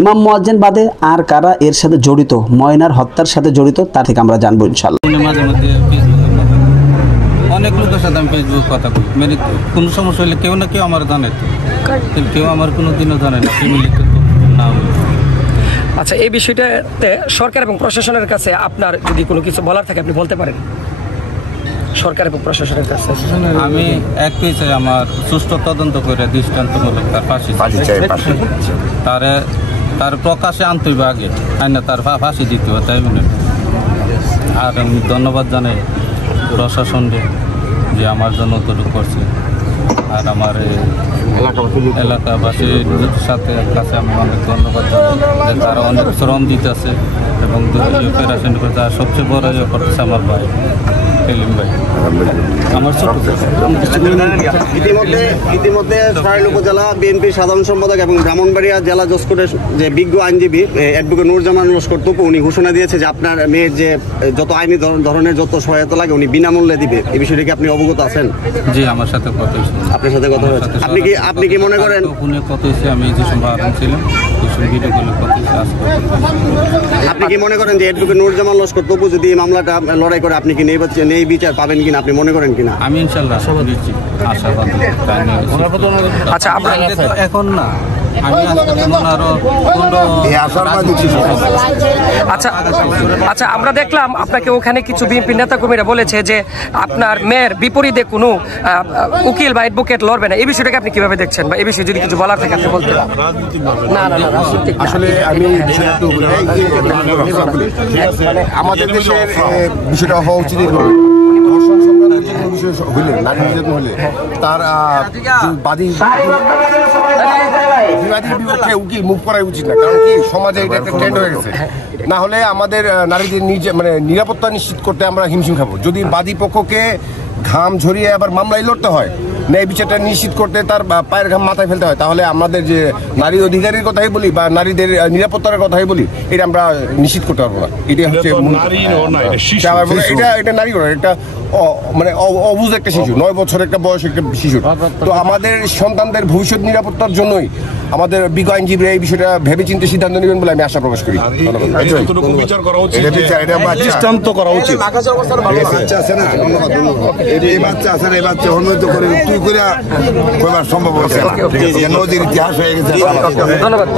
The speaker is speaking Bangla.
ইমাম মুয়াজ্জিন বাদে আর কারা এর সাথে জড়িত, ময়নার হত্যার সাথে জড়িত, তার থেকে আমরা জানবো ইনশাআল্লাহ। মাঝে মধ্যে অনেক লোকের সাথে আমি ফেসবুক কথা বলি, মানে কোনো সমস্যা হলে কেউ না কেউ আমার জানে, তো কেউ আমার কোনো দিনও জানে না, ফ্যামিলিতে তো না। আচ্ছা, এই বিষয়টাতে সরকার এবং প্রশাসনের কাছে আপনার যদি কোনো কিছু বলার থাকে আপনি বলতে পারেন। সরকার এবং প্রশাসনের কাছে আমি একটাই চাই, আমার সুষ্ঠু তদন্ত করে দৃষ্টান্তমূলক তার ফাঁসি তার প্রকাশে আনতে হবে আগে, না তার ফাঁসি দিতে হবে, তাই মনে। আর আমি ধন্যবাদ জানাই প্রশাসনকে যে আমার জন্য তৈরি করছে, আর আমার এলাকাবাসীর সাথে কাছে আমি অনেক ধন্যবাদ জানাই, তারা অনেক শ্রম দিতেছে এবং অপারেশন করতে। আর সবচেয়ে বড় করতেছে আমার ভাই সেলিম ভাই, আমার ছোট। ইতিমধ্যে সরাইল উপজেলা বিএনপির সাধারণ সম্পাদক এবং ব্রাহ্মণবাড়িয়া জেলা জজ কোর্টের যে বিজ্ঞ আইনজীবী অ্যাডভোকেট নুরুজ্জামান লস্কর তপু, উনি ঘোষণা দিয়েছে যে আপনার মেয়ের যে যত আইনি ধরনের যত সহায়তা লাগে উনি বিনামূল্যে দিবে। এই বিষয়টি কি আপনি অবগত আছেন? জি, আমার সাথে কথা হয়েছে। আপনার সাথে কথা হয়েছে? আপনি কি মনে করেন? ফোনে কথা হয়েছে, আমি যে সময় ছিলাম ভিডিওগুলো কথা হয়েছে। আপনি কি মনে করেন যে অ্যাডভোকেট নুরুজ্জামান লস্কর তপু যদি এই মামলাটা লড়াই করে আপনি কি নেই বিচার পাবেন কিনা আপনি মনে করেন কিনা? আমি ইনশাল্লাহ আশাবাদী। আচ্ছা, এখন না, আমি আচ্ছা, আমরা দেখলাম আপনাকে ওখানে কিছু বিএনপি নেতাকর্মীরা বলেছে যে আপনার মেয়ের বিপরীতে কোনো উকিল বা অ্যাডভোকেট লড়বে না। এই বিষয়টাকে আপনি কিভাবে দেখছেন, বা এই বিষয়ে যদি কিছু বলার থাকে আপনি বলতে? না, আসলে আমি আমাদের দেশের বিষয়টা হওয়া উচিত ধর্ষণ সংক্রান্ত যে কোনো বিষয় হইলে, নারী নির্যাতন হলে তার বিবাদীর বিপক্ষে উকিল মুভ করাই উচিত না। কারণ কি, সমাজে এটা একটা ট্রেন্ড হয়ে গেছে। না হলে আমাদের নারীদের নিরাপত্তা নিশ্চিত করতে আমরা হিমশিম খাবো। যদি বাদী পক্ষকে ঘাম ঝরিয়ে আবার মামলায় লড়তে হয়, ন্যায় বিচারটা নিশ্চিত করতে তার পায়ের ঘাম মাথায় ফেলতে হয়, তাহলে আমাদের যে নারী অধিকারের কথাই বলি বা নারীদের নিরাপত্তার কথাই বলি, এটা আমরা নিশ্চিত করতে পারবো না। এটা হচ্ছে এটা নারী নয়, এটা মানে অবুঝ একটা শিশু, 9 বছর একটা বয়স একটা শিশু। তো আমাদের সন্তানদের ভবিষ্যৎ নিরাপত্তার জন্যই আমাদের বিজ্ঞ আইনজীবীরা এই বিষয়টা ভেবে চিন্তে সিদ্ধান্ত নেবেন বলে আমি আশা প্রকাশ করি। দৃষ্টান্ত করা উচিত। সম্ভব হচ্ছে নদীর ইতিহাস হয়ে গেছে। ধন্যবাদ।